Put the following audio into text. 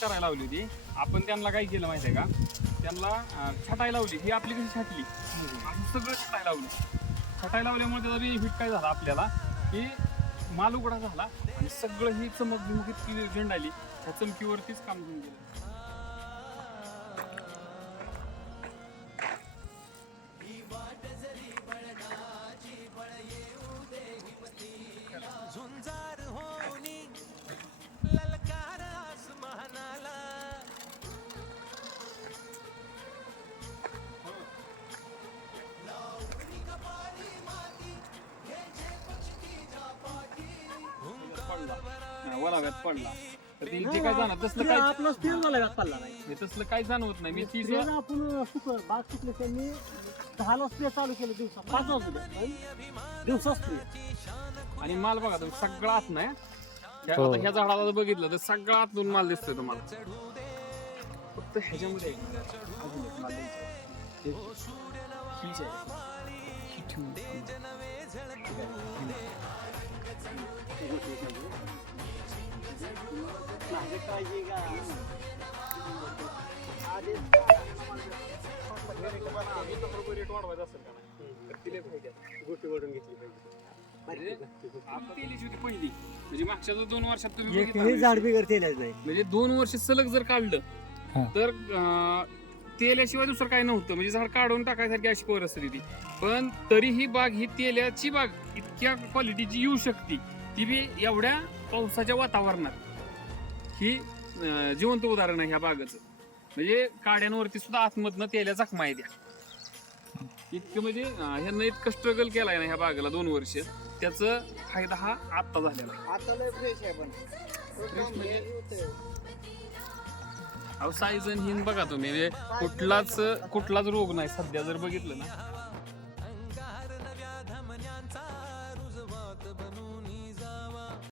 करायला लावली होती. आपण त्यांना काय केलं माहिती आहे का, त्यांना छटायला लावली. ही आपली कशी छाटली असं सगळं छटायला लावलं. छटायला लावल्यामुळे त्याचा बेनिफिट काय झाला आपल्याला, की माल उघडा झाला आणि सगळं ही चमक बिमक इतकी झेंडाली, त्या चमकीवरतीच काम घेऊन गेलं. वलाव्यात पडला तर ते काय जाणार तसलं काय आपलं स्टील मला पडला नाही. हे तसलं काही जाणवत नाही. मी तीस स्प्रे आपण बाग सुकले त्यांनी 10ला स्प्रे चालू केले दिवसा 5 वाजले दिवसा स्प्रे आणि माल बघा तुम्ही सगळा आत नाही. ह्या झाडाला जर बघितलं तर सगळा आतून माल दिसतोय तुम्हाला. फक्त ह्याच्यामध्ये अजून एक माल द्यायचा. ही जी आहे, ही ठेवून गोटी वडून घेतली पाहिजे. पहिली म्हणजे मागच्या 2 वर्षात तुम्ही एक बघितलं हे झाड बिगर तेलाच नाही. म्हणजे 2 वर्ष सलग जर काढलं तर तेल्याशिवाय दुसरं काय नव्हतं. म्हणजे झाड काढून टाकायसारखी अशी परिस्थिती होती. पण तरीही बाग ही तेल्याची बाग इतक्या क्वालिटीची येऊ शकते, ती बी एवढ्या पावसाच्या वातावरणात. ही जिवंत उदाहरण आहे ह्या बागेचं. म्हणजे काड्यांवरती सुद्धा आतमधनं तेल्या जखमा येत्या. इतकं म्हणजे ह्यांना इतकं स्ट्रगल केलाय ना ह्या बागेला 2 वर्ष, त्याचा फायदा हा आत्ता झालेला आहे. आता लय फ्रेश आहे पण अहो साईज आणि हिन बघा तुम्ही, म्हणजे कुठलाच रोग नाही सध्या जर बघितलं ना.